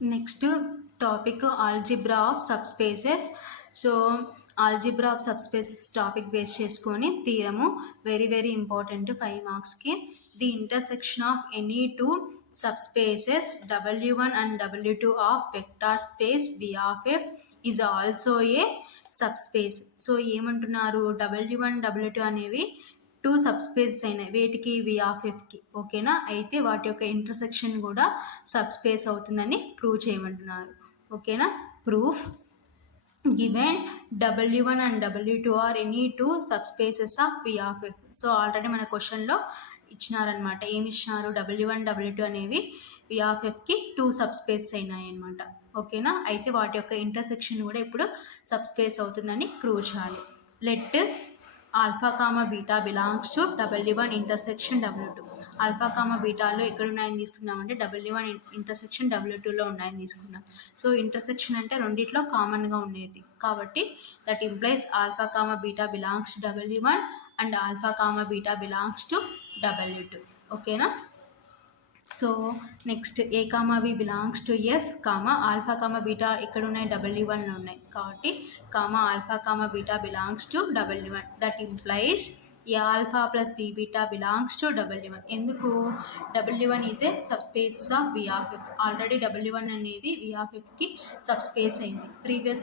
Next topic algebra of subspaces. So algebra of subspaces topic base చేసుకొని తీరము very very important 5 మార్క్స్కి. The intersection of any two subspaces W1 and W2 of vector space V of F is also a subspace. So ఏమంటున్నారు, W1 W2 అనేవి two subspaces అయినాయి వేటికి, V of Fకి. ఓకేనా, అయితే వాటి యొక్క ఇంటర్సెక్షన్ కూడా సబ్స్పేస్ అవుతుందని ప్రూవ్ చేయమంటున్నారు. ఓకేనా, proof given W1 and W2 are any two subspaces of V of F. So already మన క్వశ్చన్లో ఇచ్చినారనమాట. ఏమి ఇచ్చినారు, W1 W2 అనేవి V of Fకి టూ సబ్స్పేసెస్ అయినాయి అనమాట. ఓకేనా, అయితే వాటి యొక్క ఇంటర్సెక్షన్ కూడా ఇప్పుడు సబ్స్పేస్ అవుతుందని ప్రూవ్ చేయాలి. Let alpha comma beta belongs to W1 intersection W2. Alpha comma బీటాలో ఎక్కడ ఉన్నాయని తీసుకున్నామంటే W1 ఇంటర్సెక్షన్ W2లో ఉన్నాయని తీసుకున్నాం. సో ఇంటర్సెక్షన్ అంటే రెండిట్లో కామన్గా ఉండేది కాబట్టి that implies alpha comma beta belongs to W1 and alpha comma beta belongs to W2. ఓకేనా, so next A comma B belongs to F comma alpha comma beta ఎక్కడ ఉన్నాయి, W1లో ఉన్నాయి కాబట్టి comma alpha comma beta belongs to W1. That implies A alpha plus B beta belongs to W1. ఎందుకు, W1 is a subspace of V of F. Already W1 అనేది V of Fకి subspace అయింది. Previous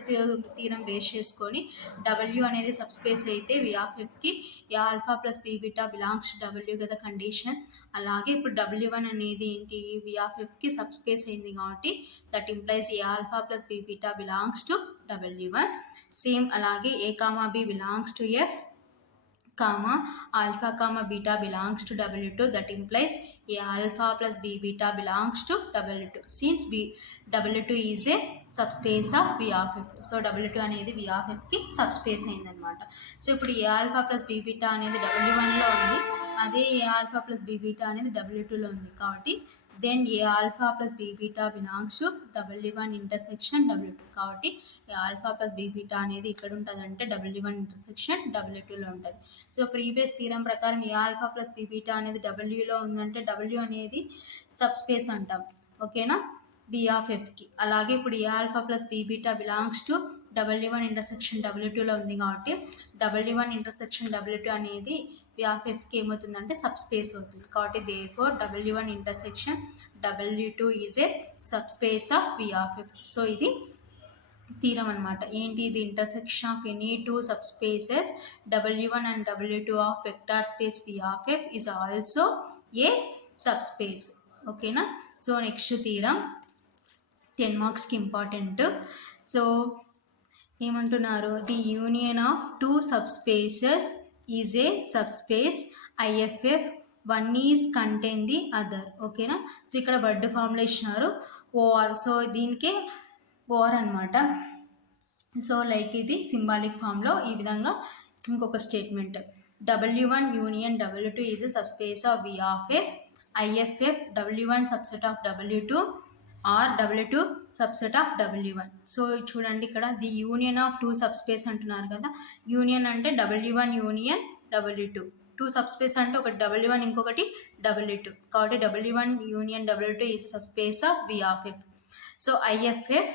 theorem base చేసుకొని W అనేది subspace అయితే V of Fకి a alpha plus B beta belongs to W కదా condition. అలాగే ఇప్పుడు W1 అనేది ఏంటి, V of Fకి సబ్స్పేస్ అయింది కాబట్టి that implies A alpha plus B beta belongs to W1. Same అలాగే a comma B belongs to F comma alpha comma beta belongs to W2. That implies a alpha plus b beta belongs to W2 since W2 is a subspace of V of F. So W2 అనేది V of Fకి subspace అయిందనమాట. So ఇప్పుడు ఏ alpha plus be beta అనేది W1లో ఉంది, అదే A alpha plus be beta అనేది W2లో ఉంది కాబట్టి then A alpha plus be beta belongs to W1 intersection W2. కాబట్టి A alpha plus be beta అనేది ఇక్కడ ఉంటుంది అంటే W1 ఇంటర్సెక్షన్ W2లో ఉంటుంది. సో ప్రీవియస్ థీరం ప్రకారం ఏ ఆల్ఫా ప్లస్ బీ బీటా అనేది Wలో ఉందంటే W అనేది సబ్స్పేస్ అంటాం. ఓకేనా, V of Fకి. అలాగే ఇప్పుడు ఏ alpha plus be beta belongs to W1 intersection W2లో ఉంది కాబట్టి W1 ఇంటర్సెక్షన్ W2 అనేది V of Fకి ఏమవుతుందంటే సబ్స్పేస్ అవుతుంది. కాబట్టి therefore W1 intersection W2 is a subspace of V of F. So ఇది థీరం అనమాట. ఏంటి, ఇది intersection of any two subspaces W1 and W2 of vector space V of F is also a subspace. ఓకేనా, so next theorem 10 మార్క్స్కి important. So ఏమంటున్నారు, the union of two subspaces is a subspace IFF. One is contain the other. ఓకేనా, so ఇక్కడ word ఫామ్లో ఇచ్చినారు OR. So దీనికే OR అనమాట. So like ఇది సింబాలిక్ ఫామ్లో ఈ విధంగా ఇంకొక statement W1 union W2 is a subspace of V of F. IFF W1 subset of W2 or W2 subset of W1. So చూడండి ఇక్కడ the union of two subspace అంటున్నారు కదా. యూనియన్ అంటే W1 union W2. Two subspace అంటే ఒకటి W1 ఇంకొకటి W2 కాబట్టి W1 union W2 is subspace of V of F. So IFF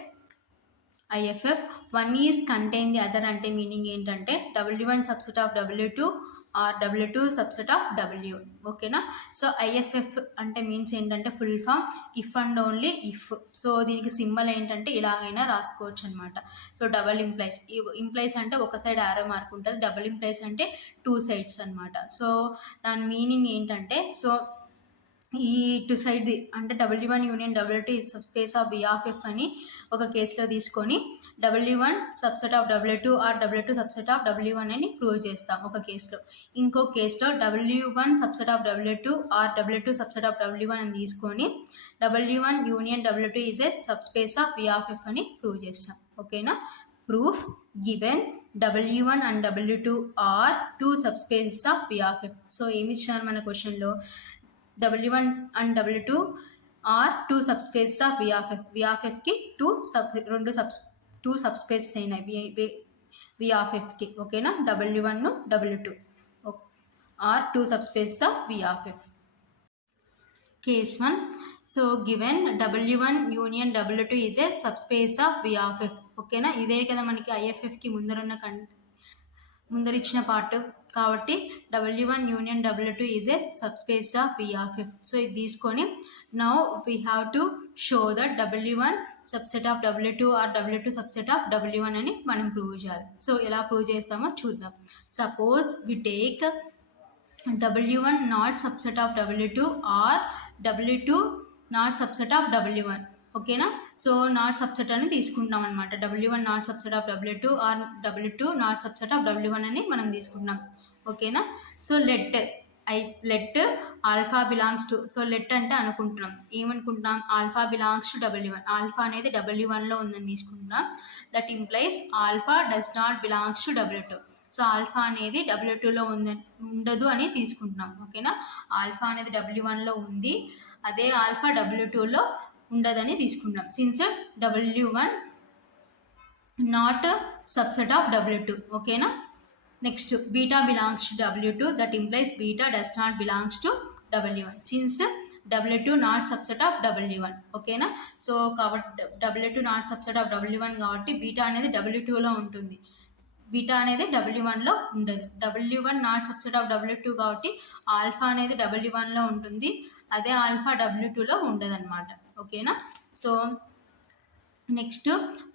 one is contain the other అంటే మీనింగ్ ఏంటంటే W1 subset of W2 or W2 subset of W1. ఓకేనా, so IFF అంటే means ఏంటంటే full form if and only if. So దీనికి symbol ఏంటంటే ఇలాగైనా రాసుకోవచ్చు అనమాట. సో డబల్ ఇంప్లైస్, ఇంప్లైస్ అంటే ఒక సైడ్ ఆరో మార్క్ ఉంటుంది, డబల్ ఇంప్లైస్ అంటే టూ సైడ్స్ అనమాట. సో దాని మీనింగ్ ఏంటంటే, సో ఈ టు సైడ్ అంటే W1 union W2 is subspace of V of F అని ఒక కేసులో తీసుకొని W1 subset of W2 or W2 subset of W1 అని ప్రూవ్ చేస్తాం ఒక కేసులో. ఇంకో కేసులో W1 subset of W2 or W2 subset of W1 అని తీసుకొని W1 union W2 is a subspace of V of F అని ప్రూవ్ చేస్తాం. ఓకేనా, proof given W1 and W2 are two subspaces of V of F. So ఏమి ఇచ్చినారు మన క్వశ్చన్లో, W1 and W2 are two subspaces of V of F. V of Fకి two subspaces అయినాయి V of Fకి. ఓకేనా, W1 W2 are two subspaces of V of F. Case 1 so given W1 union W2 is a subspace of V of f. ఓకేనా, ఇదే కదా మనకి IFFకి ముందరిచ్చిన part. కాబట్టి W1 union W2 is a subspace of V of f. So ఇది తీసుకొని now we have to show that W1 subset of W2 or W2 subset of W1 అని మనం prove చేయాలి. సో ఎలా ప్రూవ్ చేస్తామో చూద్దాం. Suppose we take W1 not subset of W2 or W2 not subset of W1. ఓకేనా, so not subset అని తీసుకుంటాం అనమాట. W1 not subset of W2 or W2 not subset of W1 అని మనం తీసుకుంటాం. ఓకేనా, so let alpha belongs to, so let అంటే అనుకుంటున్నాం, ఏమనుకుంటున్నాం, alpha belongs to W1. Alpha అనేది W1లో ఉందని తీసుకుంటున్నాం. That implies alpha does not belongs to W2. So alpha అనేది W2లో ఉండదు అని తీసుకుంటున్నాం. ఓకేనా, ఆల్ఫా అనేది W1లో ఉంది, అదే ఆల్ఫా W2లో ఉండదని తీసుకుంటాం. Since W1 not subset of W2. ఓకేనా, next beta belongs to W2. That implies beta does not belongs to W1 since W2 not subset of W1. ఓకేనా, సో కాబట్టి W2 not subset of W1 కాబట్టి beta అనేది W2లో ఉంటుంది, beta అనేది W1లో ఉండదు. W1 not subset of W2 కాబట్టి alpha అనేది W1లో ఉంటుంది, అదే ఆల్ఫా W2లో ఉండదు అనమాట. ఓకేనా, so next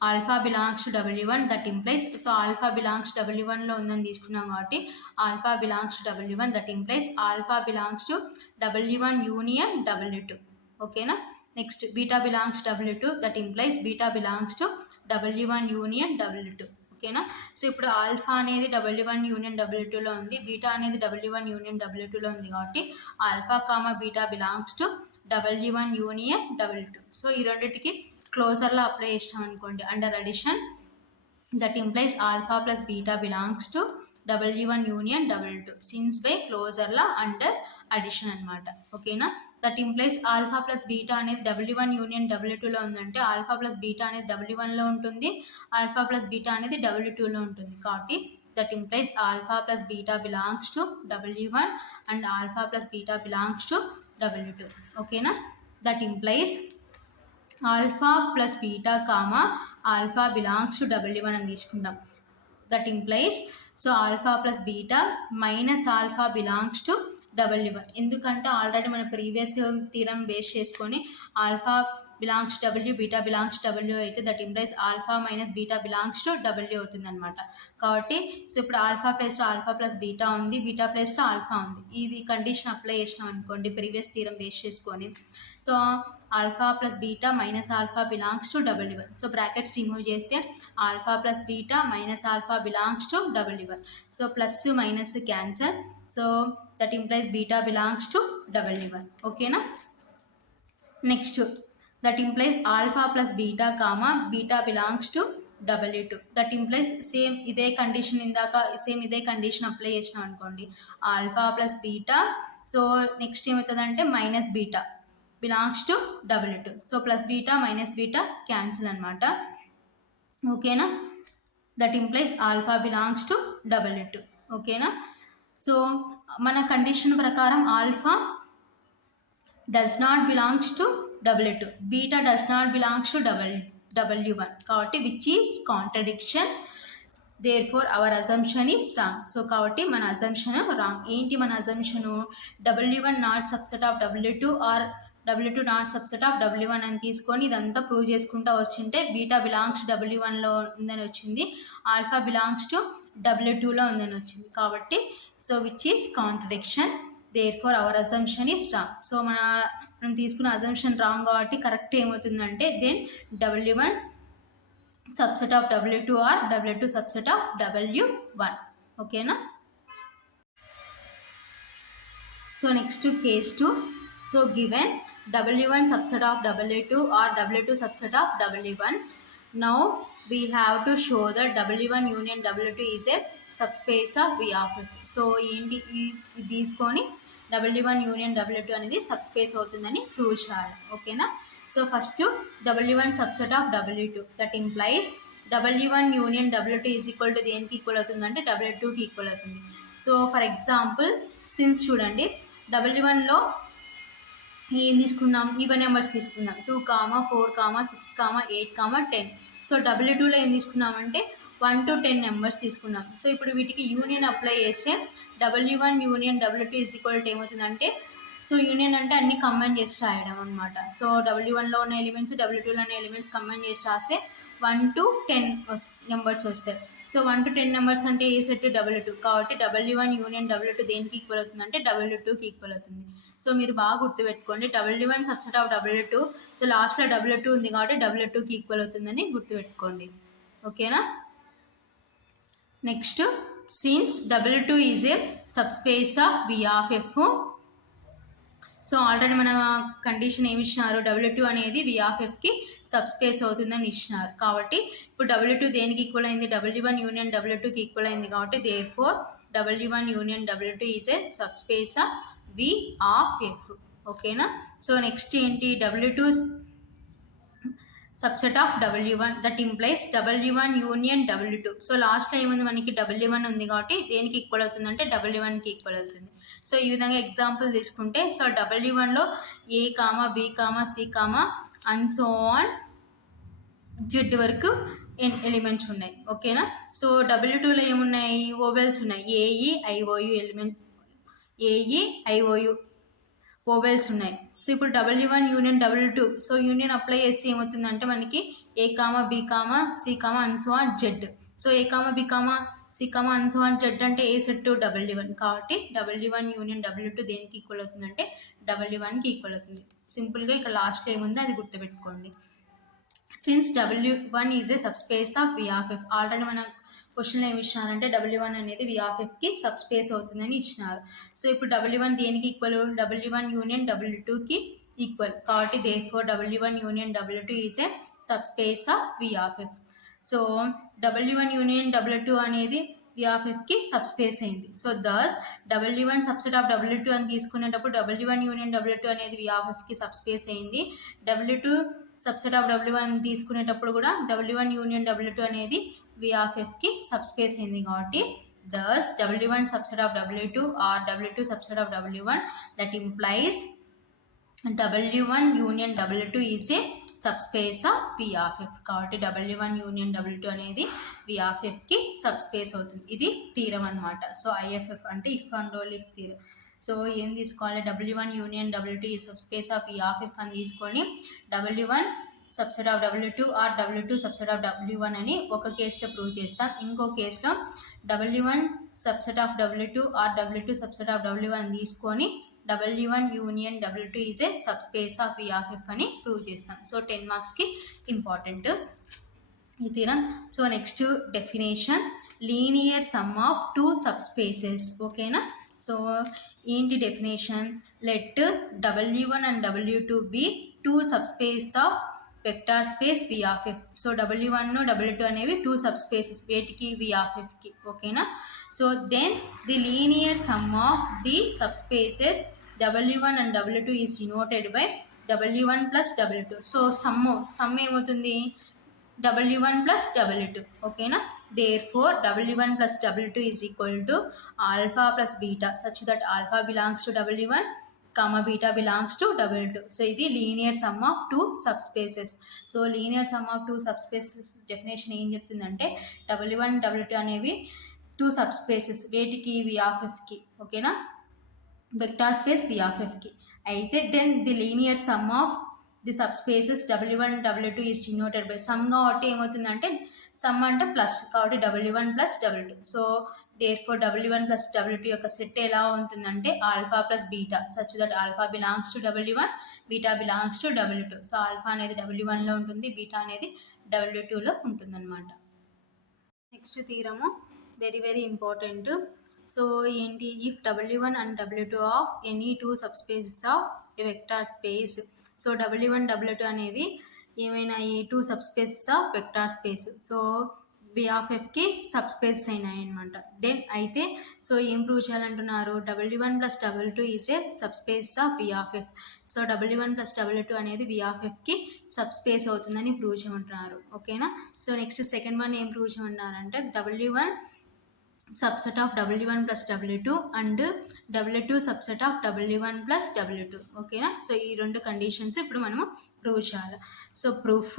alpha belongs to W1. That implies, so alpha belongs W1లో ఉందని తీసుకున్నాం కాబట్టి alpha belongs to W1. That implies alpha belongs to W1 union W2. ఓకేనా, next beta belongs W2. That implies beta belongs to W1 union W2. ఓకేనా, so ఇప్పుడు alpha అనేది W1 union W2లో ఉంది, బీటా అనేది W1 యూనియన్ W2లో ఉంది కాబట్టి alpha comma beta belongs to W1 union W2. So ఈ రెండింటికి క్లోజర్లో అప్లై చేస్తాం అనుకోండి under addition. That implies alpha plus beta belongs to W1 union W2 since by క్లోజర్లో అండర్ అడిషన్ అనమాట. ఓకేనా, that implies alpha plus beta అనేది W1 union W2లో ఉందంటే ఆల్ఫా ప్లస్ బీటా అనేది W1లో ఉంటుంది, ఆల్ఫా ప్లస్ బీటా అనేది W2లో ఉంటుంది. కాబట్టి that implies alpha plus beta belongs to W1 and alpha plus beta belongs to W2. ఓకేనా, that implies alpha plus beta comma alpha belongs to W1 అని తీసుకుంటాం. That implies so alpha plus beta minus alpha belongs to W1. ఎందుకంటే already మన previous theorem base చేసుకొని alpha belongs to W, beta belongs to W అయితే that implies alpha minus beta belongs to W అవుతుంది అనమాట. కాబట్టి so ఇప్పుడు alpha ప్లేస్లో alpha plus beta ఉంది, బీటా ప్లేస్లో ఆల్ఫా ఉంది. ఇది కండిషన్ అప్లై చేసినాం అనుకోండి ప్రీవియస్ థీరం బేస్ చేసుకొని. So alpha plus beta minus alpha belongs to W1. So brackets remove చేస్తే alpha plus beta minus alpha belongs to W1. So plus minus cancel, so that implies beta belongs to W1. ఓకేనా, next that implies alpha plus beta comma beta belongs to W2. That implies same ఇదే condition ఇదే condition apply చేసినాం అనుకోండి alpha plus beta. So next ఏమవుతుందంటే minus beta belongs to W2. So plus beta minus beta cancel అనమాట. ఓకేనా, that implies alpha belongs to W2. ఓకేనా, so మన condition ప్రకారం alpha does not belongs to W2, beta does not belongs to W1 కాబట్టి which is contradiction. Therefore our assumption is wrong. So కాబట్టి మన assumption wrong. ఏంటి మన assumption, W1 not subset of W2 or W2 not subset of W1 అని తీసుకొని ఇదంతా prove చేసుకుంటూ వచ్చింటే బీటా బిలాంగ్స్ టు W1లో ఉందని వచ్చింది, ఆల్ఫా బిలాంగ్స్ టు W2లో ఉందని వచ్చింది. కాబట్టి so which is contradiction, therefore our assumption is wrong. So మనం తీసుకున్న అజంప్షన్ రాంగ్ కాబట్టి కరెక్ట్ ఏమవుతుందంటే then W1 subset of W2 or W2 subset of W1. ఓకేనా, so next case 2. So given W1 subset of W2 or W2 subset of W1. Now we have to show that W1 union W2 is a subspace of V of f. So ఏంటి ఇది తీసుకొని W1 union W2 అనేది subspace అవుతుందని prove చేయాలి. ఓకేనా, so first W1 subset of W2. That implies W1 union W2 is equal to దేనికి equal అవుతుందంటే W2కి equal అవుతుంది. సో ఫర్ ఎగ్జాంపుల్ సిన్స్ చూడండి W1లో ఏం తీసుకున్నాం, ఈవెన్ నెంబర్స్ తీసుకున్నాం 2, 4, 6, 8, 10. సో W2లో ఏం తీసుకున్నామంటే 1 to 10 నెంబర్స్ తీసుకున్నాం. సో ఇప్పుడు వీటికి యూనియన్ అప్లై చేస్తే W1 union W2 is equal to ఏమవుతుందంటే, సో యూనియన్ అంటే అన్ని కంబైన్ చేసి రాయడం అనమాట. సో W1లో ఉన్న ఎలిమెంట్స్ W2లో ఉన్న ఎలిమెంట్స్ కంబైన్ చేసి రాస్తే 1 to 10 నెంబర్స్ వస్తాయి. సో 1 to 10 నెంబర్స్ అంటే ఏ సెట్ W2 కాబట్టి W1 యూనియన్ W2 దేనికి ఈక్వల్ అవుతుంది అంటే W2కి ఈక్వల్ అవుతుంది. సో మీరు బాగా గుర్తుపెట్టుకోండి, W1 subset of W2. So లాస్ట్లో W2 ఉంది కాబట్టి W2కి ఈక్వల్ అవుతుందని గుర్తుపెట్టుకోండి. ఓకేనా. Next, since W2 is a subspace of V of F. So already మన కండిషన్ ఏమి ఇచ్చినారు, W2 అనేది V ఆఫ్ Fకి సబ్స్పేస్ అవుతుందని ఇచ్చినారు. కాబట్టి ఇప్పుడు W2 దేనికి ఈక్వల్ అయింది, W1 యూనియన్ W2కి ఈక్వల్ అయింది కాబట్టి therefore W1 union W2 is a subspace of V of F. ఓకేనా. సో నెక్స్ట్ ఏంటి, W2 subset of W1 that implies W1 union W2. So లాస్ట్లో ఏముంది మనకి W1 ఉంది కాబట్టి దేనికి ఈక్వల్ అవుతుందంటే W1కి ఈక్వల్ అవుతుంది. సో ఈ విధంగా ఎగ్జాంపుల్ తీసుకుంటే, సో W1లో A, B, C, and so on Z వరకు ఎలిమెంట్స్ ఉన్నాయి. ఓకేనా. సో W2లో ఏమున్నాయి, ఓవెల్స్ ఉన్నాయి, AEIOU ఎలిమెంట్, AEIOU ఓవెల్స్ ఉన్నాయి. సో ఇప్పుడు W1 union W2, so union apply చేసి ఏమవుతుందంటే మనకి A, B, C, and so on Z. So A, B, C, and so on Z అంటే ఏ సెట్ W1 కాబట్టి W1 యూనియన్ W2 దేనికి equal అవుతుందంటే W1కి equal అవుతుంది. సింపుల్గా ఇక్కడ లాస్ట్లో ఏముందో అది గుర్తుపెట్టుకోండి. Since W1 is a subspace of V of F. Already మన క్వశ్చన్లో ఏమి ఇచ్చినారంటే W1 అనేది V ఆఫ్ Fకి సబ్స్పేస్ అవుతుందని ఇచ్చినారు. సో ఇప్పుడు W1 దేనికి ఈక్వల్, W1 యూనియన్ W2కి ఈక్వల్ కాబట్టి therefore W1 union W2 is a subspace of V of F. So W1 union W2 అనేది V ఆఫ్ Fకి సబ్స్పేస్ అయింది. So thus W1 subset of W2 అని తీసుకునేటప్పుడు W1 యూనియన్ W2 అనేది V of Fకి subspace అయింది. W2 subset of W1 తీసుకునేటప్పుడు కూడా W1 యూనియన్ W2 అనేది V ఆఫ్ Fకి సబ్స్పేస్ అయింది కాబట్టి thus W1 subset of W2 or W2 subset of W1 that implies W1 union W2 is a subspace of V of F. కాబట్టి W1 union W2 అనేది V of Fకి subspace అవుతుంది. ఇది theorem అనమాట. So IFF అంటే if and only if theorem. So ఏం తీసుకోవాలి, W1 union W2 ఈ subspace of V of F అని తీసుకొని W1 subset of W2 or W2 subset of W1 అని ఒక కేసులో ప్రూవ్ చేస్తాం. ఇంకో కేసులో W1 subset of W2 or W2 subset of W1 తీసుకొని W1 union W2 is a subspace of V of F అని ప్రూవ్ చేస్తాం. సో 10 మార్క్స్కి ఇంపార్టెంట్ ఈ theorem. So next definition, linear sum of two subspaces. ఓకేనా. So ఏంటి definition, let W1 and W2 be two subspace of vector space V of F. So W1 W2 అనేవి two subspaces వేటికి, V of Fకి. ఓకేనా. So then the linear sum of the subspaces W1 and W2 is denoted by W1 plus W2. So sum ఏమవుతుంది, W1 plus W2. ఓకేనా. Therefore W1 plus W2 is equal to alpha plus beta such that alpha belongs to W1 beta belongs to W2. So ఇది linear sum of two subspaces. So linear sum of two subspaces definition ఏం చెప్తుందంటే W1 W2 అనేవి two subspaces వేటికి, V of Fకి. ఓకేనా, vector space V of Fకి. అయితే then the linear sum of the subspaces W1 W2 is denoted by sum కాబట్టి ఏమవుతుందంటే సమ్ అంటే ప్లస్ కాబట్టి W1 plus W2. So therefore W1 plus W2 యొక్క సెట్ ఎలా ఉంటుందంటే alpha plus beta such that alpha belongs to W1 beta belongs to W2. So alpha అనేది W1లో ఉంటుంది, బీటా అనేది W2లో ఉంటుంది అనమాట. Next theorem very important. So ఏంటి, if W1 and W2 of any two subspaces of a vector space. So W1 W2 అనేవి ఏమైనా ఈ two subspaces of vector space. So V of Fకి సబ్స్పేస్ అయినాయి అనమాట. దెన్ అయితే సో ఏం prove చేయాలంటున్నారు, W1 plus W2 is a subspace of V of F. So W1 plus W2 అనేది V ఆఫ్ Fకి సబ్స్పేస్ అవుతుందని ప్రూవ్ చేయమంటున్నారు. ఓకేనా. సో నెక్స్ట్ సెకండ్ వన్ ఏం prove చేయమన్నారంటే W1 subset of w1 plus w2 and w2 subset of w1 plus w2. ఓకేనా. So ఈ రెండు conditions ఇప్పుడు మనము ప్రూవ్ చేయాలి. So proof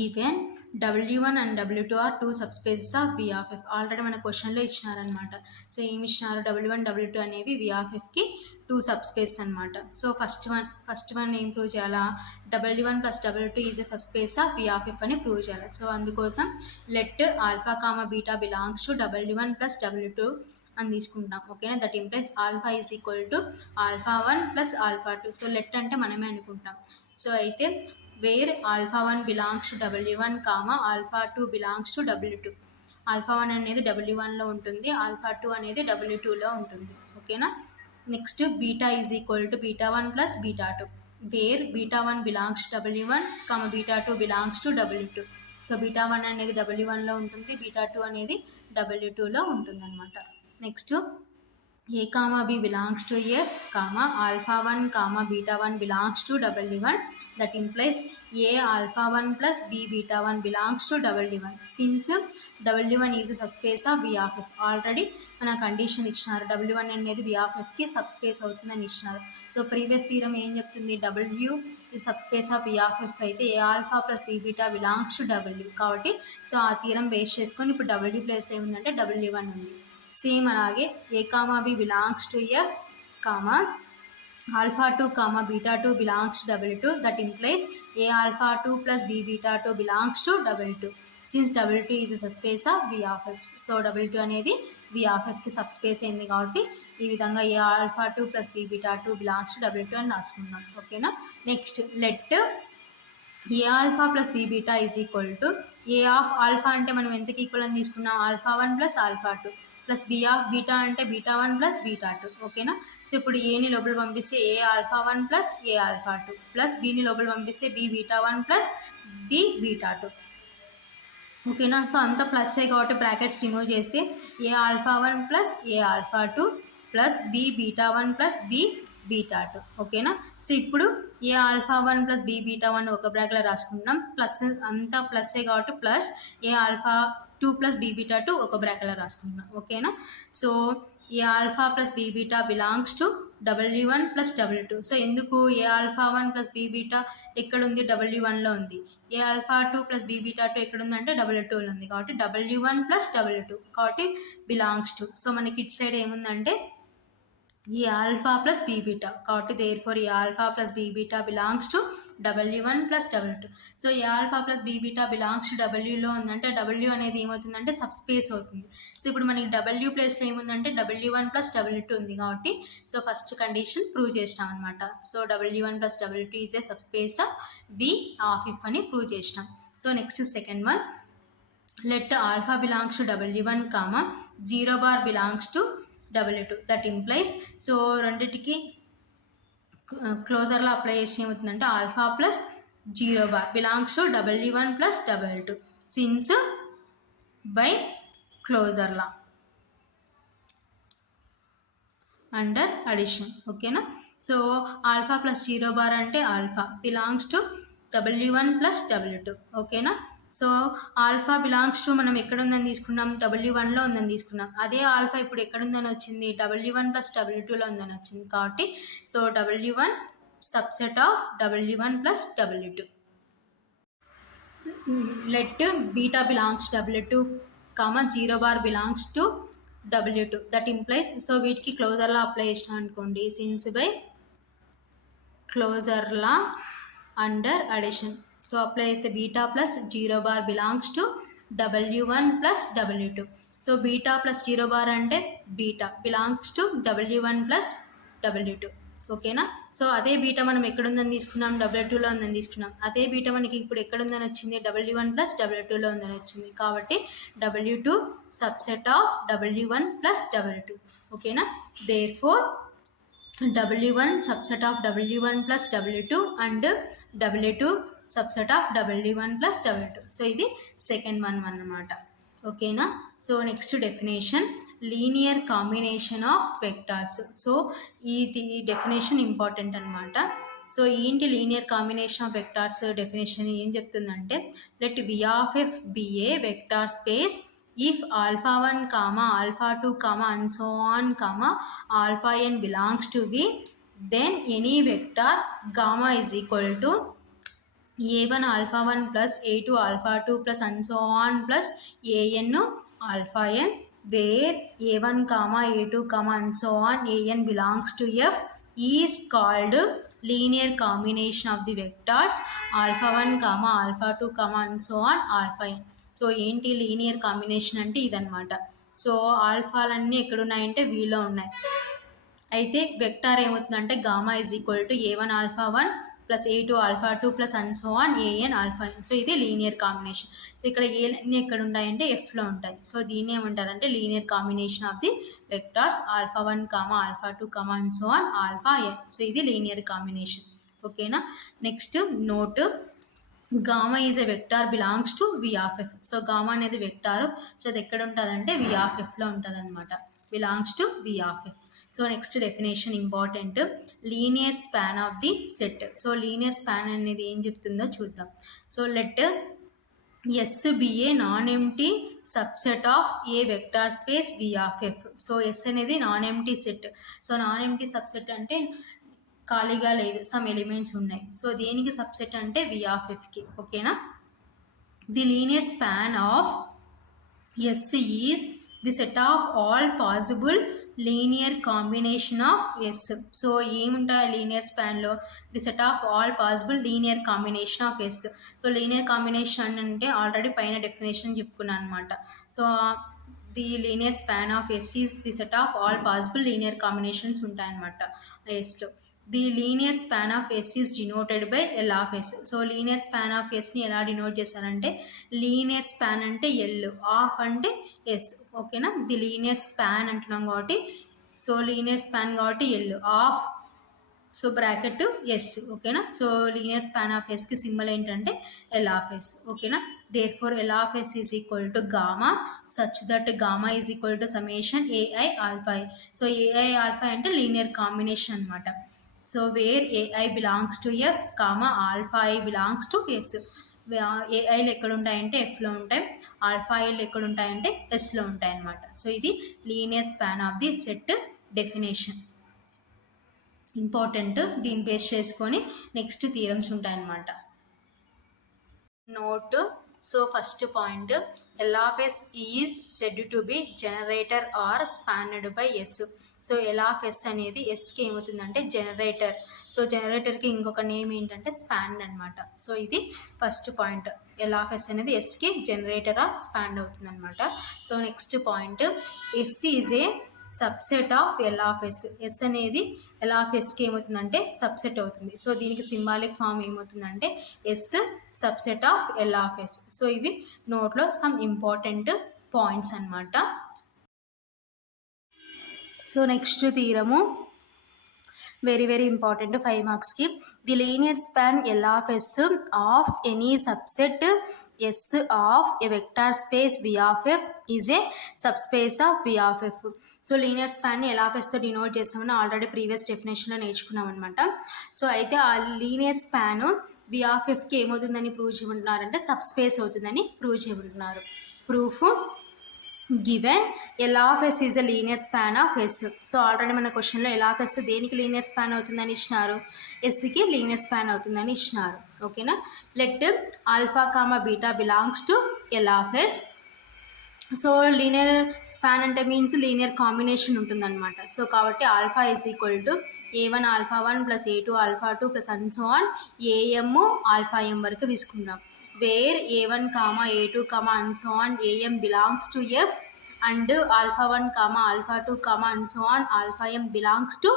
given w1 and w2 are two subspaces of v of f. Already మన క్వశ్చన్లో ఇచ్చినారనమాట. So ఏమి ఇచ్చినారు, w1 w2 అనేవి v of fకి టూ సబ్స్పేస్ అనమాట. సో ఫస్ట్ వన్ ఏం ప్రూవ్ చేయాలా, w1 plus w2 is a subspace of v of f అని ప్రూవ్ చేయాలి. సో అందుకోసం let alpha comma beta belongs to w1 plus w2 అని తీసుకుంటాం. ఓకేనా. That implies alpha is equal to alpha 1 plus alpha 2. So let అంటే మనమే అనుకుంటాం. So అయితే where alpha 1 belongs to w1 comma alpha 2 belongs to w2. Alpha 1 అనేది w1లో ఉంటుంది, ఆల్ఫా 2 అనేది w2లో ఉంటుంది. ఓకేనా. Next beta is equal to beta 1 plus beta 2, where beta 1 belongs to w1 comma beta 2 belongs to w2. So beta 1 అనేది w1లో ఉంటుంది, బీటా 2 అనేది w2లో ఉంటుంది అనమాట. Next a comma b belongs to f comma alpha 1 comma beta 1 belongs to w1. That implies a alpha 1 plus b beta 1 belongs to w1. Since w1 is a subspace of v of f, already మన condition ఇచ్చినారు, w1 అనేది v of fకి subspace అవుతుందని ఇచ్చినారు. So previous theorem ఏం చెప్తుంది, w is subspace of v of f అయితే a alpha plus b beta belongs to w. కాబట్టి సో ఆ థీరం బేస్ చేసుకొని ఇప్పుడు w ప్లేస్లో ఏముందంటే w1 ఉంది. సేమ్ అలాగే a comma B belongs to F comma alpha 2 comma beta 2 belongs to w2. That implies A alpha 2 plus B beta 2 belongs to w2. Since w2 is a subspace of v of f. So w2 అనేది v of fకి subspace అయింది కాబట్టి ఈ విధంగా a alpha 2 plus B beta 2 belongs to w2 అని రాసుకున్నాం. ఓకేనా. Next let a alpha plus B beta is equal to a of alpha అంటే మనం ఎంతకి ఈక్వల్ అని తీసుకున్నాం, alpha 1 plus alpha 2 plus b of beta అంటే బీటా 1 ప్లస్ బీటా 2. ఓకేనా. సో ఇప్పుడు ఏని లోపల పంపిస్తే a alpha 1 plus a alpha 2 plus బీని లోపల పంపిస్తే b beta 1 plus B beta 2. ఓకేనా. సో అంతా ప్లస్ ఏ కాబట్టి బ్రాకెట్స్ రిమూవ్ చేస్తే a alpha 1 plus a alpha 2 plus B beta 1 plus B beta 2. ఓకేనా. సో ఇప్పుడు ఏ ఆల్ఫా 1 ప్లస్ బి బీటా 1 ఒక బ్రాకెట్లో రాసుకుంటున్నాం, ప్లస్ అంతా ప్లస్ ఏ కాబట్టి plus a alpha 2 plus be beta 2 ఒక బ్రాకెట్లో రాసుకుంటున్నాం. ఓకేనా. So a alpha plus be beta belongs to w1 plus w2. So ఎందుకు a alpha 1 plus be beta ఎక్కడుంది, w1లో ఉంది. ఏ ఆల్ఫా 2 ప్లస్ బీ బీటా 2 ఎక్కడుందంటే w2లో ఉంది కాబట్టి w1 ప్లస్ w2 కాబట్టి బిలాంగ్స్ టు. సో మనకి ఇటు సైడ్ ఏముందంటే ఈ ఆల్ఫా ప్లస్ బీ బీటా కాబట్టి దేర్ ఫోర్ ఈ alpha plus be beta belongs to w1 plus w2. So ఈ alpha plus be beta belongs to wలో ఉందంటే w అనేది ఏమవుతుందంటే సబ్స్పేస్ అవుతుంది. సో ఇప్పుడు మనకి w ప్లేస్లో ఏముందంటే w1 ప్లస్ w2 ఉంది కాబట్టి సో ఫస్ట్ కండిషన్ ప్రూవ్ చేసినాం అనమాట. So w1 plus w2 is a subspace of v of f అని ప్రూవ్ చేసినాం. So next second one, let alpha belongs to w1 comma 0 bar belongs to w2. That implies so రెండింటికి క్లోజర్లో apply చేసి ఏమవుతుందంటే alpha plus 0 bar belongs to w1 plus w2 since by క్లోజర్లా under addition. ఓకేనా. So alpha plus 0 bar అంటే alpha belongs to w1 plus w2. ఓకేనా. So alpha belongs to మనం ఎక్కడ ఉందని తీసుకున్నాం, w1లో ఉందని తీసుకున్నాం. అదే ఆల్ఫా ఇప్పుడు ఎక్కడుందని వచ్చింది, w1 ప్లస్ w2లో ఉందని వచ్చింది కాబట్టి so w1 subset of w1 plus w2. Let beta belongs w2 comma 0 bar belongs to w2. That implies so వీటికి క్లోజర్లా అప్లై చేసినా అనుకోండి, సిన్స్ బై క్లోజర్లా అండర్ అడిషన్. సో అప్లై చేస్తే beta plus 0 bar belongs to w1 plus w2. So beta plus 0 bar అంటే beta belongs to w1 plus w2. ఓకేనా. So అదే beta మనం ఎక్కడుందని తీసుకున్నాం, w2లో ఉందని తీసుకున్నాం. అదే బీటా మనకి ఇప్పుడు ఎక్కడుందని వచ్చింది, w1 ప్లస్ w2లో ఉందని వచ్చింది కాబట్టి w2 subset of w1 plus w2. ఓకేనా. Therefore w1 subset of w1 plus w2 and w2 subset of w1 plus w2. So ఇది సెకండ్ వన్ అన్నమాట. ఓకేనా. So next definition, linear combination of vectors. So ఈ definition important అనమాట. So ఏంటి linear combination of vectors definition ఏం చెప్తుందంటే, let v of f be a vector space if alpha 1 comma alpha 2 comma and so on comma alpha n belongs to V, then any vector gamma is equal to a1 alpha 1 plus a2 alpha 2 plus and so on plus an alpha n, where a1 comma a2 comma and so on an belongs to F is called linear combination of the vectors alpha 1 comma alpha 2 comma and so on alpha n. So ఏంటి linear combination అంటే ఇదనమాట. So ఆల్ఫాలన్నీ ఎక్కడున్నాయంటే వీలో ఉన్నాయి. అయితే vector ఏమవుతుందంటే gamma is equal to a1 alpha 1 plus a2 alpha 2 plus and so on an alpha. So ఇది linear combination. So ఇక్కడ ఏన్ని ఎక్కడ ఉంటాయంటే ఎఫ్లో ఉంటాయి. సో దీన్ని ఏమంటారంటే linear combination of the vectors alpha 1 comma alpha 2 comma and so on alpha n. So ఇది లీనియర్ కాంబినేషన్. ఓకేనా. Next note, gamma is a vector belongs to V of F. So gamma అనేది vector. So అది ఎక్కడ ఉంటుందంటే V of ఎఫ్లో ఉంటుంది అనమాట. Belongs to V of F. So next definition important, linear span of the set. So linear span అనేది ఏం చెప్తుందో చూద్దాం. So let S be a non empty subset of a vector space V of F. So S అనేది non empty set. So non empty subset అంటే ఖాళీగా లేదు, some elements ఉన్నాయి. So దేనికి సబ్సెట్ అంటే వి ఆఫ్ ఎఫ్కి. ఓకేనా. The linear span of S is the set of all possible linear combination of S. So ఏముంటాయి లీనియర్ స్పాన్లో? The set of all possible linear combination of S. So linear combination అంటే already పైన definition చెప్పుకున్నాను అనమాట. So the linear span of S is the set of all possible linear combinations ఉంటాయన్నమాట ఎస్లో. The linear span of S is denoted by L of S. So linear span of ఎస్ని ఎలా denote చేశారంటే, linear span అంటే L, of అంటే S. ఓకేనా. The linear span అంటున్నాం కాబట్టి, సో లీనియర్ స్పాన్ కాబట్టి L, of so bracket S. ఓకేనా. సో లీనియర్ స్పాన్ ఆఫ్ ఎస్కి సింబల్ ఏంటంటే ఎల్ ఆఫ్ ఎస్. ఓకేనా. therefore L of S is equal to gamma such that gamma is equal to summation ai alpha I. So ai alpha అంటే linear combination అనమాట. So where ai belongs to F comma alpha i belongs to S. ఏఐలు ఎక్కడ ఉంటాయంటే ఎఫ్లో ఉంటాయి, alpha ఐలు ఎక్కడ ఉంటాయంటే ఎస్లో ఉంటాయి అన్నమాట. సో ఇది linear span of the set definition. Important. దీన్ని బేస్ చేసుకొని నెక్స్ట్ థియరమ్స్ ఉంటాయన్నమాట. Note. So first point, L of S is said to be generator or spanned by S. So L of S అనేది ఎస్కి ఏమవుతుందంటే generator. So జనరేటర్కి ఇంకొక name ఏంటంటే span అనమాట. So ఇది first point, L of S అనేది ఎస్కి జనరేటర్ ఆర్ స్పాండ్ అవుతుంది అనమాట. So next point, S is a subset of L of S. S అనేది ఎల్ ఆఫ్ ఎస్కి ఏమవుతుందంటే సబ్సెట్ అవుతుంది. సో దీనికి సింబాలిక్ ఫామ్ ఏమవుతుందంటే S subset of L of S. So ఇవి నోట్లో సమ్ ఇంపార్టెంట్ పాయింట్స్ అన్నమాట. So next theorem very very important 5 మార్క్స్కి. The linear span L of S of any subset yes of a vector space V of F is a subspace of V of F. So linear స్పాన్ని L of ఎస్తో denote చేస్తామని already previous డెఫినేషన్లో నేర్చుకున్నాం అనమాట. So అయితే ఆ linear span V of ఎఫ్కి ఏమవుతుందని ప్రూవ్ చేయమంటున్నారంటే సబ్స్పేస్ అవుతుందని ప్రూవ్ చేయమంటున్నారు. Proof given L of S is a linear span of S. So already మన క్వశ్చన్లో ఎల్ ఆఫ్ ఎస్ దేనికి లీనియర్ స్పాన్ అవుతుందని ఇచ్చినారు, ఎస్కి లీనియర్ స్పాన్ అవుతుందని ఇచ్చినారు. ఓకేనా. Let alpha comma beta belongs to L of S. So linear span అంటే మీన్స్ లీనియర్ కాంబినేషన్ ఉంటుందన్నమాట. సో కాబట్టి alpha is equal to a1 alpha 1 plus a2 alpha 2 plus and so on am alpha m వరకు తీసుకుందాం. Where a1 comma a2 comma and so on am belongs to F and alpha 1 comma alpha 2 comma and so on alpha m belongs to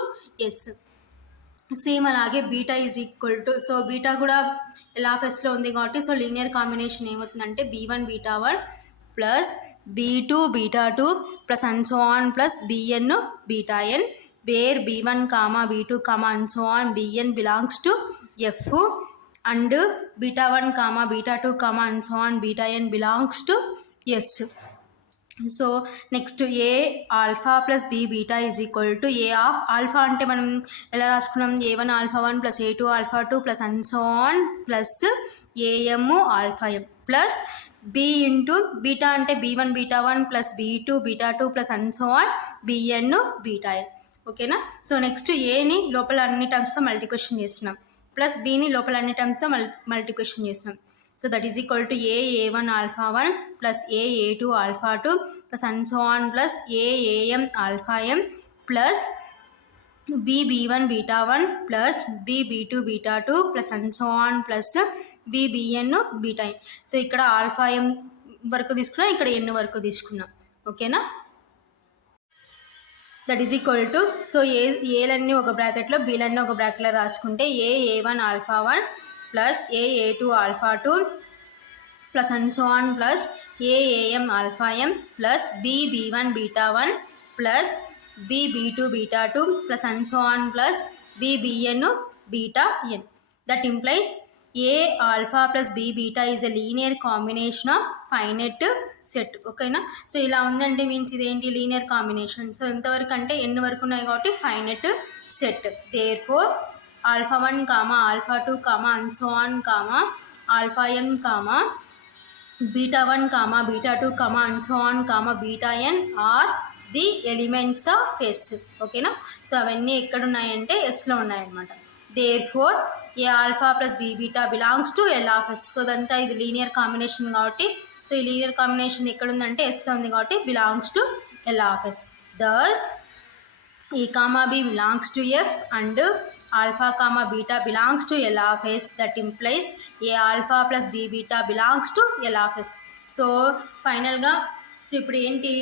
S. Same అలాగే beta is equal to, so beta కూడా L of ఎస్లో ఉంది కాబట్టి so linear combination ఏమవుతుందంటే b1 beta 1 plus b2 beta 2 plus and so on plus bn beta n, where b1 comma b2 comma and so on bn belongs to F and beta 1 comma beta 2 comma and so on beta n belongs to S. So next a alpha plus B beta is equal to a of alpha అంటే మనం ఎలా రాసుకున్నాం, a1 alpha 1 plus a2 alpha 2 plus and so on plus am alpha m plus b into beta అంటే B1 β1 plus B2 β2 plus and so on Bn βn. ఓకేనా. So next ఏని లోపల అన్ని టర్మ్స్తో మల్టిప్లికేషన్ చేస్తున్నాం, ప్లస్ బీని లోపల అన్ని టర్మ్స్తో మల్టిప్లికేషన్ చేస్తున్నాం. So that is equal to A1 α1 plus A2 α2 plus and so on plus AM αm plus B1 β1 plus B2 β2 plus and so on plus Bn βn. So ఇక్కడ αm వరకు తీసుకున్నాం, ఇక్కడ n వరకు తీసుకున్నాం. ఓకేనా. That is equal to so ఏలన్నీ ఒక బ్రాకెట్లో బీలన్నీ ఒక బ్రాకెట్లో రాసుకుంటే A1 α1 plus A2 α2 plus and so on plus AM αm plus B1 β1 plus B2 β2 plus and so on plus Bn βn. That implies A alpha plus B beta is a linear combination of finite set. ఓకేనా. So ఇలా ఉందంటే means ఇదేంటి linear combination. So ఎంతవరకు అంటే ఎన్ని వరకు ఉన్నాయి కాబట్టి finite set. Therefore α1 α2 and so on αn β1 β2 and so on βn are the elements of S. ఓకేనా. సో అవన్నీ ఎక్కడ ఉన్నాయంటే ఎస్లో ఉన్నాయన్నమాట. Therefore a alpha plus be beta belongs to L of S. So అదంతా ఇది లీనియర్ కాంబినేషన్ కాబట్టి, so ఈ లీనియర్ కాంబినేషన్ ఎక్కడ ఉందంటే ఎస్లో ఉంది కాబట్టి belongs to L of S. Thus a comma B belongs to F and alpha comma beta belongs to L of S. That implies A alpha plus be beta belongs to L of S. So ఫైనల్గా so ఇప్పుడు ఏంటి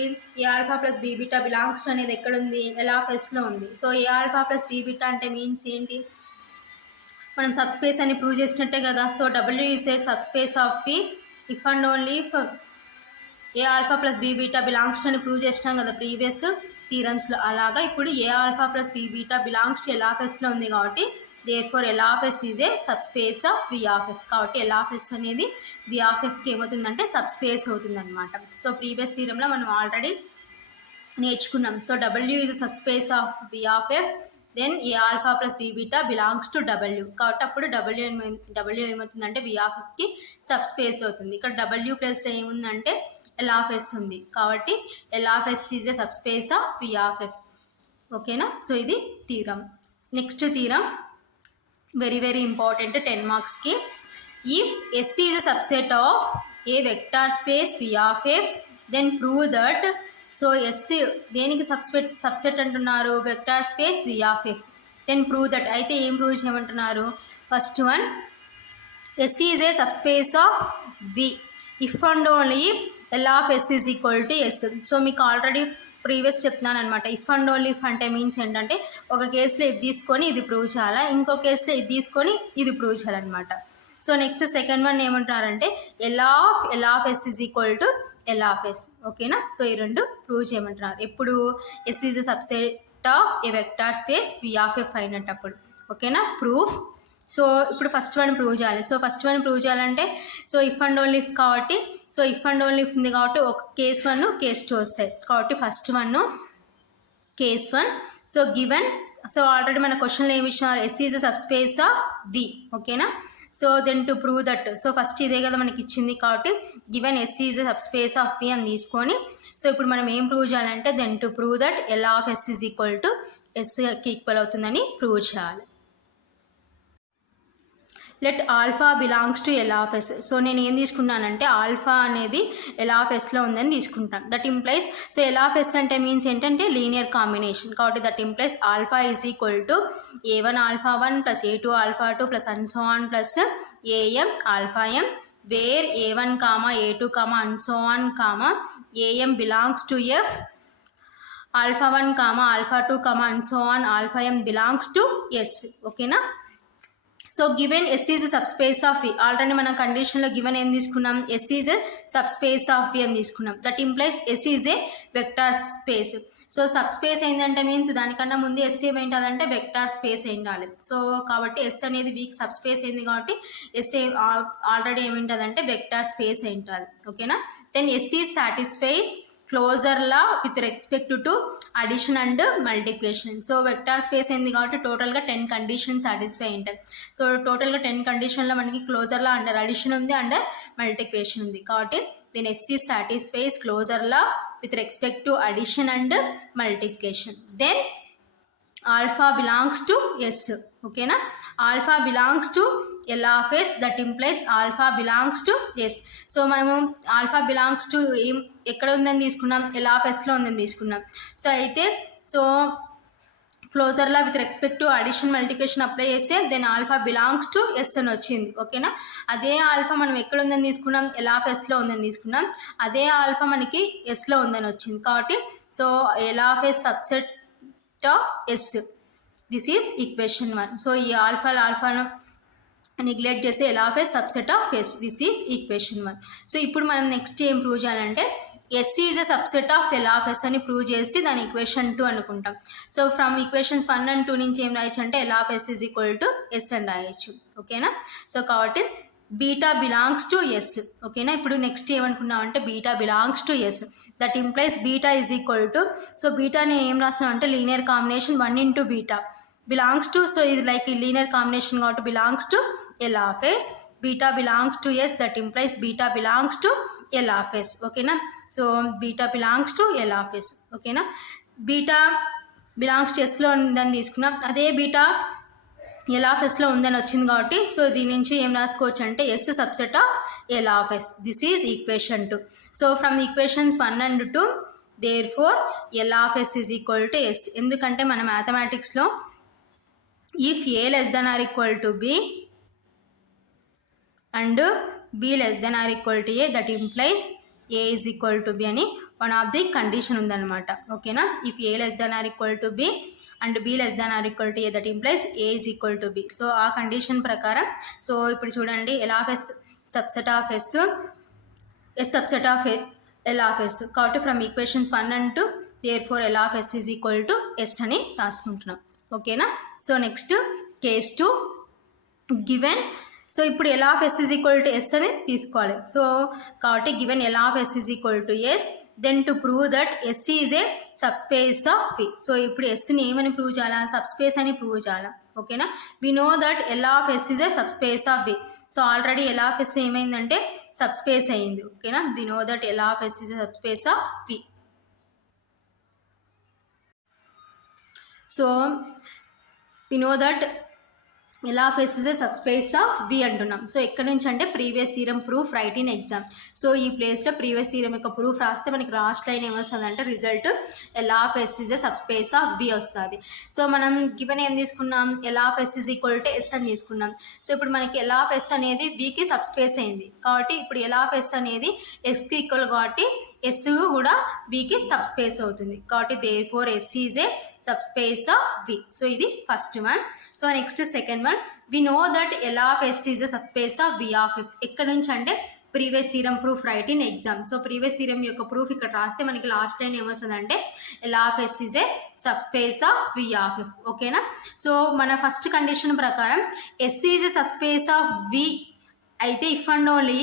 a alpha plus be beta belongs to అనేది ఎక్కడ ఉంది, L of ఎస్లో ఉంది. So a alpha plus be beta అంటే means ఏంటి, మనం సబ్ స్పేస్ అని ప్రూవ్ చేసినట్టే కదా. So W is a subspace of the if and only if a alpha plus be beta belongs to అని prove చేసినాం కదా ప్రీవియస్ థీరమ్స్లో. అలాగా ఇప్పుడు ఏ alpha plus be beta belongs to L of ఎస్లో ఉంది కాబట్టి therefore L of S is a subspace of V of F. కాబట్టి ఎల్ ఆఫ్ ఎస్ అనేది వి ఆఫ్ ఎఫ్కి ఏమవుతుందంటే సబ్ స్పేస్ అవుతుంది అనమాట. సో ప్రీవియస్ థీరంలో మనం ఆల్రెడీ నేర్చుకున్నాం. So W is subspace of V of F, then A alpha plus be beta belongs to W. కాబట్టి అప్పుడు W ఏమవుతుందంటే వి ఆఫ్ ఎఫ్కి సబ్ స్పేస్ అవుతుంది. ఇక్కడ W ప్లస్లో ఏముందంటే ఎల్ ఆఫ్ ఎస్ ఉంది కాబట్టి L of S is a subspace of V of F. ఓకేనా. సో ఇది theorem. Next theorem very very important 10 మార్క్స్కి. If S is a subset of a vector space V of F then prove that. So S దేనికి subset అంటున్నారు, vector space V of F. Then prove that అయితే ఏం prove చేయమంటున్నారు, first one S is a subspace of V if and only L of S is equal to S. So మీకు already previous చెప్తున్నాను అనమాట. If and only if అంటే means ఏంటంటే ఒక కేసులో ఇది తీసుకొని ఇది ప్రూవ్ చేయాలా, ఇంకో కేసులో ఇది తీసుకొని ఇది ప్రూవ్ చేయాలన్నమాట. సో నెక్స్ట్ సెకండ్ వన్ ఏమంటున్నారంటే L of S is equal to L of S. ఓకేనా. సో ఈ రెండు ప్రూవ్ చేయమంటున్నారు. ఎప్పుడు S is the subset of a vector space V of F అయినప్పుడు. ఓకేనా. ప్రూఫ్. సో ఇప్పుడు ఫస్ట్ వన్ ప్రూవ్ చేయాలి. సో ఫస్ట్ వన్ ప్రూవ్ చేయాలంటే so if and only if కాబట్టి so if and only if ఉంది కాబట్టి ఒక కేస్ 1 కేస్ 2 వస్తాయి కాబట్టి first one case 1. So given so already మన క్వశ్చన్లో ఏమి ఇచ్చినారు, S is the subspace of V. ఓకేనా. So then to prove that so first ఇదే కదా మనకి ఇచ్చింది కాబట్టి given S is the subspace of V అని తీసుకొని సో ఇప్పుడు మనం ఏం ప్రూవ్ చేయాలంటే then to prove that L of S is equal to ఎస్కి ఈక్వల్ అవుతుందని ప్రూవ్ చేయాలి. Let alpha belongs to L of S. So నేను ఏం తీసుకున్నానంటే ఆల్ఫా అనేది ఎల్ ఆఫ్ ఎస్లో ఉందని తీసుకుంటాను. That implies so L of S అంటే మీన్స్ ఏంటంటే లీనియర్ కాంబినేషన్ కాబట్టి that implies alpha is equal to A1 α1 plus A2 α2 plus and so on plus AM αm where A1 A2 and so on AM belongs to F α1 α2 and so on αm belongs to S. ఓకేనా. So given S is subspace of V already మన కండిషన్లో given ఏం తీసుకున్నాం, S is subspace of V అని తీసుకున్నాం. That implies S is a vector space. So subspace ఏంటంటే means దానికన్నా ముందు ఎస్ ఏమేంటాలంటే వెక్టార్ స్పేస్ ఏంటాలి. సో కాబట్టి ఎస్ అనేది వీక్ సబ్ స్పేస్ అయింది కాబట్టి ఎస్ ఆల్రెడీ ఏమేంటదంటే వెక్టార్ స్పేస్ ఏంటాలి. ఓకేనా. Then S is satisfies closure law with respect to addition and multiplication. So vector space అయింది కాబట్టి టోటల్గా 10 కండిషన్స్ సాటిస్ఫై ఉంటాయి. సో టోటల్గా 10 కండిషన్లో మనకి క్లోజర్ లా అండర్ అడిషన్ ఉంది, అండర్ మల్టిప్లికేషన్ ఉంది. కాబట్టి then S is satisfies closure law with respect to addition and multiplication. Then alpha belongs to S. Okay na? Alpha belongs to L of S, that implies alpha belongs to S. So మనము alpha belongs to ఎక్కడ ఉందని తీసుకున్నాం, L of S లో ఉందని తీసుకున్నాం. So అయితే so క్లోజర్లా with respect to addition multiplication apply చేస్తే then alpha belongs to S అని వచ్చింది. ఓకేనా, అదే ఆల్ఫా మనం ఎక్కడ ఉందని తీసుకున్నాం, ఎల్ ఆఫ్ ఎస్లో ఉందని తీసుకున్నాం. అదే ఆల్ఫా మనకి ఎస్లో ఉందని వచ్చింది. కాబట్టి so L of S subset of S, this is equation 1. So ఈ ఆల్ఫాను నెగ్లెక్ట్ చేసే L of S subset of S, this is equation 1. So ఇప్పుడు మనం నెక్స్ట్ ఏం ప్రూవ్ చేయాలంటే S is a subset of L of S అని prove చేసి దాని ఈక్వేషన్ 2 అనుకుంటాం. సో ఫ్రమ్ ఈక్వేషన్స్ 1 and 2 నుంచి ఏం రాయొచ్చు అంటే L of S is equal to S అని రాయొచ్చు. ఓకేనా, సో కాబట్టి బీటా బిలాంగ్స్ టు ఎస్. ఓకేనా, ఇప్పుడు నెక్స్ట్ ఏమనుకున్నాం అంటే beta belongs to S, that implies beta is equal to, so బీటాని ఏం రాస్తున్నాం అంటే linear combination 1 into beta belongs to, so ఇది లైక్ లీనియర్ కాంబినేషన్ కాబట్టి belongs to L of S. Beta belongs to S, that implies beta belongs to L of S. ఓకేనా, so beta belongs to L of S. ఓకేనా, beta belongs to ఎస్లో ఉందని తీసుకున్నాం, అదే beta L of ఎస్లో ఉందని వచ్చింది కాబట్టి సో దీని నుంచి ఏం రాసుకోవచ్చు అంటే S subset of L of S, this is equation 2. So from equations 1 and 2 therefore L of S is equal to S. ఎందుకంటే మన మ్యాథమెటిక్స్లో if a less than or equal to b and b less than or equal to a, that implies a is equal to b అని one of the condition ఉందన్నమాట. ఓకేనా, if a less than or equal to b and b less than or equal to a, that implies a is equal to b. So ఆ condition ప్రకారం so ఇప్పుడు చూడండి L of S subset of S, S subset of L of S కాబట్టి from equations 1 and 2 therefore L of S is equal to S అని రాసుకుంటున్నాం. ఓకేనా, so next case 2 given, so ఇప్పుడు L of S is equal to S అని తీసుకోవాలి. So కాబట్టి given L of S is equal to S, then to prove that yes is a subspace of V. So ఇప్పుడు ఎస్ని ఏమని prove చేయాలా, subspace అని prove చేయాలా. ఓకేనా, we know that L of S is a subspace of V. So already L of S ఏమైందంటే subspace అయింది. ఓకేనా, we know that L of S is a subspace of V. So we know that L of S is a subspace of V అంటున్నాం. So ఎక్కడి నుంచి అంటే previous theorem proof write in exam. So ఈ ప్లేస్లో previous theorem యొక్క proof రాస్తే మనకి last line ఏమొస్తుంది అంటే result L of S is a subspace of V వస్తుంది. సో మనం గివెన్ ఏం తీసుకున్నాం, L of S is equal to S అని తీసుకున్నాం. సో ఇప్పుడు మనకి L of S అనేది Vకి సబ్స్పేస్ అయింది కాబట్టి ఇప్పుడు L of S అనేది Sకి ఈక్వల్ కాబట్టి ఎస్ కూడా వికి సబ్స్పేస్ అవుతుంది కాబట్టి therefore S is a subspace of V. So ఇది first one. So next second one, we know that L of S is a subspace of V of F. ఎక్కడ నుంచి అంటే previous theorem proof write in exam. So previous theorem యొక్క proof ఇక్కడ రాస్తే మనకి last line ఏమొస్తుంది అంటే L of S is a subspace of V of F. ఓకేనా, సో మన ఫస్ట్ కండిషన్ ప్రకారం yes is a subspace of V అయితే if and only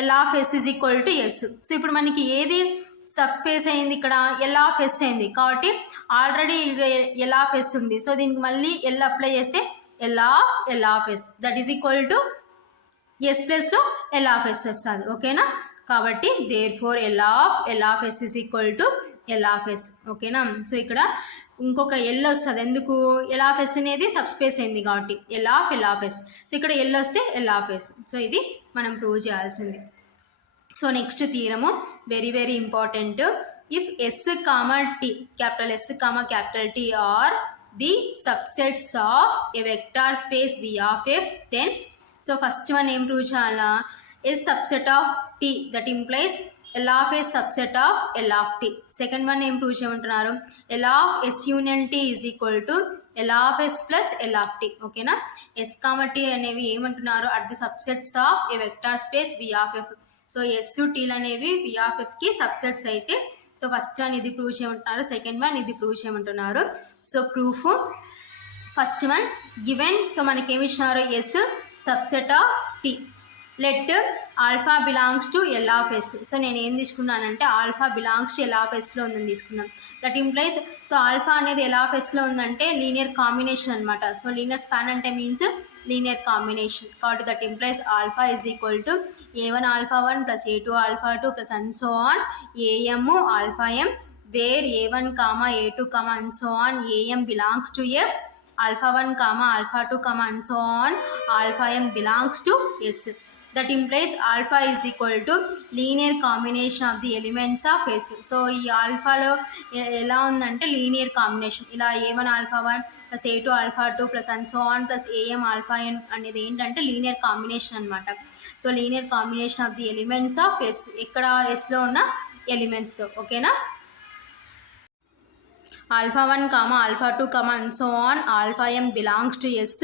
L of S is equal to S. So ఇప్పుడు మనకి ఏది subspace అయింది, ఇక్కడ L of S అయింది కాబట్టి ఆల్రెడీ ఎల్ ఆఫ్ ఎస్ ఉంది. సో దీనికి మళ్ళీ ఎల్ అప్లై చేస్తే L of S that is equal to S ప్లస్లో ఎల్ ఆఫ్ ఎస్ వస్తుంది. ఓకేనా, కాబట్టి therefore L of S is equal to L of S. ఓకేనా, సో ఇక్కడ ఇంకొక ఎల్ వస్తుంది, ఎందుకు ఎల్ ఆఫ్ ఎస్ అనేది సబ్స్పేస్ అయింది కాబట్టి ఎల్ ఆఫ్ ఎస్. సో ఇక్కడ ఎల్ వస్తే ఎల్ ఆఫ్ ఎస్. సో ఇది మనం ప్రూవ్ చేయాల్సింది. So next theorem very very important. If S comma T, capital S comma capital T are the subsets of a vector space V of F, then so first one ఏం prove చేయాలా, S subset of T that implies L of S subset of L of T. Second one ఏం prove చేయమంటున్నారు, L of S union T is equal to L of S plus L of T. ఓకేనా, S comma T అనేవి ఏమంటున్నారు, at the subsets of a vector space V of F. So S టీలు అనేవి V of ఎఫ్కి subsets అయితే so first one ఇది prove చేయమంటున్నారు, second one ఇది ప్రూవ్ చేయమంటున్నారు. So proof first one given, so మనకి ఏమి ఇచ్చినారు, S subset of T let alpha belongs to L of S. So నేను ఏం తీసుకున్నానంటే alpha belongs to L of ఎస్లో ఉందని తీసుకున్నాను. దట్ ఇంప్లైస్ సో ఆల్ఫా అనేది ఎల్ ఆఫ్ ఎస్లో ఉందంటే లీనియర్ కాంబినేషన్ అనమాట. సో లీనియర్ స్పాన్ అంటే మీన్స్ లీనియర్ కాంబినేషన్. కాబట్టి that implies alpha is equal to a1 alpha 1 plus a2 alpha 2 plus and so on am alpha m, where a1 comma a2 comma and so on am belongs to f, alpha 1 comma alpha 2 comma and so on alpha m belongs to s. That implies alpha is equal to linear combination of the elements of S. So ఈ ఆల్ఫాలో ఎలా ఉందంటే linear combination, ఇలా a1 alpha 1 plus a2 alpha 2 plus and so on plus am alpha n అనేది ఏంటంటే linear combination అనమాట. So linear combination of the elements of S, ఇక్కడ ఎస్లో ఉన్న ఎలిమెంట్స్తో. ఓకేనా, alpha 1 comma alpha 2 comma and so on alpha m belongs to s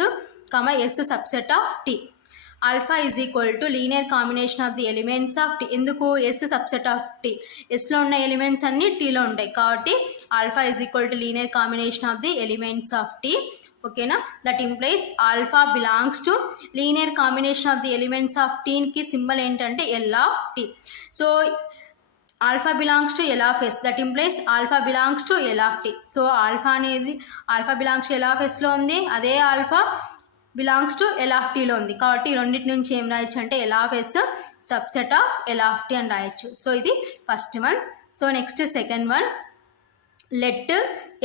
comma s subset of t. Alpha is equal to linear combination of the elements of t. ఎందుకు s subset of t, sలో ఉన్న elements అన్ని tలో ఉంటాయి కాబట్టి alpha is equal to linear combination of the elements of t. ఓకేనా, that implies alpha belongs to linear combination of the elements of టీకి symbol ఏంటంటే L of T. So alpha belongs to L of S, that implies alpha belongs to L of T. So alpha అనేది alpha belongs to L of ఎస్లో ఉంది, అదే alpha belongs to L of టీలో ఉంది. కాబట్టి రెండింటి నుంచి ఏం రాయొచ్చు అంటే L of S subset of L of T అని రాయొచ్చు. సో ఇది first one. So next second one, let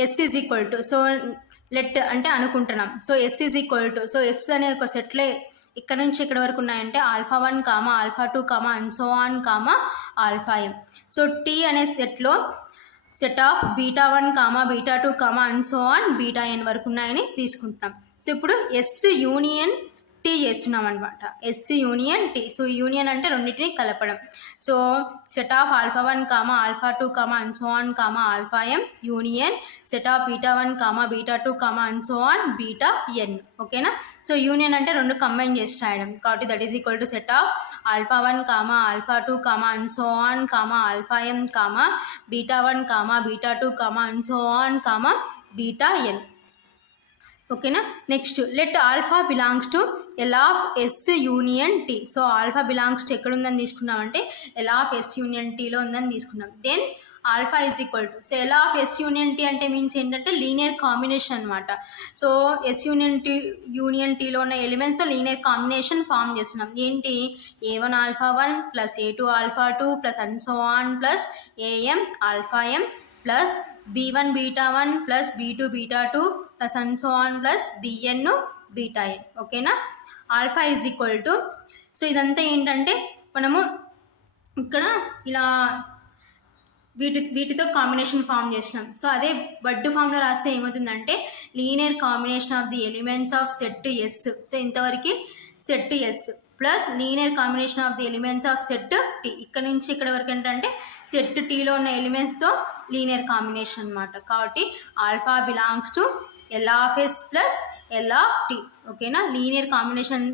S is equal to, so let అంటే అనుకుంటున్నాం, so S is equal to, so S అనే ఒక సెట్లో ఇక్కడ నుంచి ఇక్కడ వరకు ఉన్నాయంటే alpha 1 comma alpha 2 comma and so on comma alpha m. So T అనే సెట్లో set of beta 1 comma beta 2 comma and so on beta n వరకు ఉన్నాయని తీసుకుంటున్నాం. సో ఇప్పుడు ఎస్ యూనియన్ టీ చేస్తున్నాం అనమాట, S union T. So union అంటే రెండింటిని కలపడం. So set of alpha 1 comma alpha 2 comma and so on comma alpha m union set of beta 1 comma beta 2 comma and so on beta ఎన్. ఓకేనా, so union అంటే రెండు combine చేసి రాయడం కాబట్టి that is equal to set of alpha 1 comma alpha 2 comma and so on comma alpha m comma beta 1 comma beta 2 comma and so on comma beta ఎన్. ఓకేనా, next let alpha belongs to L of S union T. So alpha belongs to ఎక్కడ ఉందని తీసుకున్నామంటే L of S union టీలో ఉందని తీసుకున్నాం. Then alpha is equal to, so L of S union T అంటే means ఏంటంటే linear combination అనమాట. So S union టీలో ఉన్న ఎలిమెంట్స్తో లీనియర్ కాంబినేషన్ ఫామ్ చేస్తున్నాం. ఏంటి, a1 alpha 1 plus a2 alpha 2 plus and so on plus am alpha m plus b1 beta 1 plus b2 beta 2 plus and so on plus bn beta n. ఓకేనా, alpha is equal to, so ఇదంతా ఏంటంటే మనము ఇక్కడ ఇలా వీటితో combination form చేసినాం. So అదే వడ్డు ఫామ్లో రాస్తే ఏమవుతుందంటే linear combination of the elements of set S. So ఇంతవరకు set S plus linear combination of the elements of set T. ఇక్కడ నుంచి ఇక్కడ వరకు ఏంటంటే సెట్ టీలో ఉన్న ఎలిమెంట్స్తో లీనియర్ కాంబినేషన్ అనమాట. కాబట్టి alpha belongs to L of S plus L of T. ఓకేనా, linear combination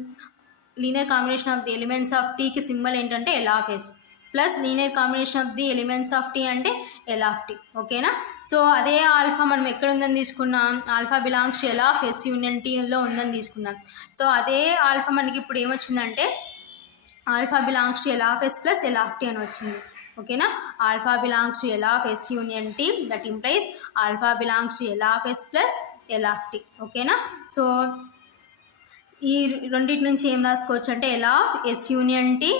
of the elements of టీకి సింబల్ ఏంటంటే L of S plus linear combination of the elements of T అంటే L of T. ఓకేనా, so అదే alpha మనం ఎక్కడ ఉందని తీసుకున్నాం, alpha belongs to L of S union టీలో ఉందని తీసుకున్నాం. సో అదే ఆల్ఫా మనకి ఇప్పుడు ఏమొచ్చిందంటే alpha belongs to L of S plus L of T అని వచ్చింది. ఓకేనా, alpha belongs to L of S union T, that implies alpha belongs to L of S plus L of T. ఓకేనా, so ఈ రెండింటి నుంచి ఏం రాసుకోవచ్చు అంటే L of S union T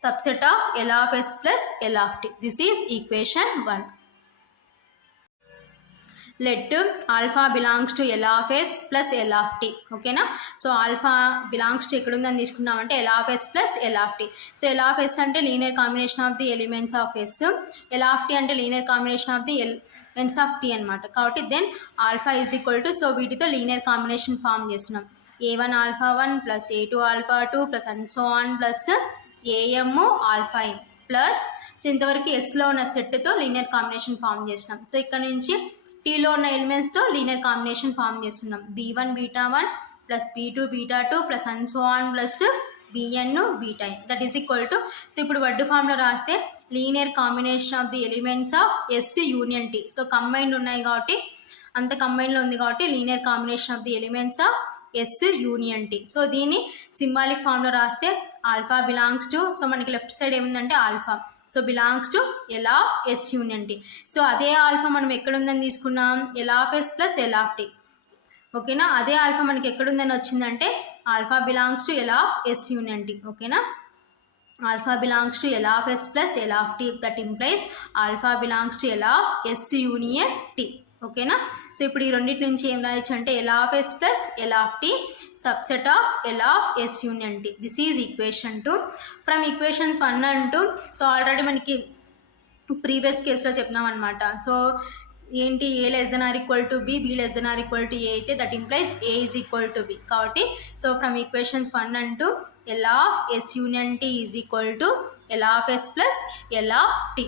subset of L of S plus L of T. This is equation 1. Let alpha belongs to L of S plus L of T. Okay na? So alpha belongs to ekkada undani తీసుకున్నామంటే L of S plus L of T. So L of S అంటే linear combination of the elements of S. L of T అంటే linear combination of the elements of T అన్నమాట. కాబట్టి then alpha is equal to, so వీటితో linear combination form చేస్తున్నాం. A1 alpha 1 plus A2 alpha 2 plus and so on plus am alpha M plus, so ఇంతవరకు ఎస్లో ఉన్న సెట్తో linear combination form చేసినాం. So ఇక్కడ నుంచి టీలో ఉన్న ఎలిమెంట్స్తో లీనియర్ కాంబినేషన్ ఫామ్ చేస్తున్నాం. b1 beta 1 plus b2 beta 2 plus and so on plus bn beta n, that is equal to, so ఇప్పుడు వడ్డు ఫామ్లో రాస్తే linear combination of the elements of S union T. So combined ఉన్నాయి కాబట్టి, అంత కంబైన్లో ఉంది కాబట్టి linear combination of the elements of S union T. So దీన్ని సింబాలిక్ ఫామ్లో రాస్తే ఆల్ఫా బిలాంగ్స్ టు, సో మనకి లెఫ్ట్ సైడ్ ఏముందంటే alpha, so belongs to L of S union T. So అదే ఆల్ఫా మనం ఎక్కడ ఉందని తీసుకున్నాం, L of S plus L of T. ఓకేనా, అదే ఆల్ఫా మనకి ఎక్కడుందని వచ్చిందంటే alpha belongs to L of S union T. ఓకేనా, alpha belongs to L of S plus L of T, that implies alpha belongs to L of S union T. ఓకేనా, so ఇప్పుడు ఈ రెండింటి నుంచి ఏం రాయొచ్చు అంటే L of S plus L of tea subset of L of S union T. This is equation 2 from equations 1 and 2. So already మనకి previous కేసులో చెప్పినాం అనమాట. సో ఏంటి, A less than or equal to B, B less than or equal to A అయితే that implies A is equal to B. కాబట్టి so from equations 1 and 2 L of S union T is equal to L of S plus L of tea.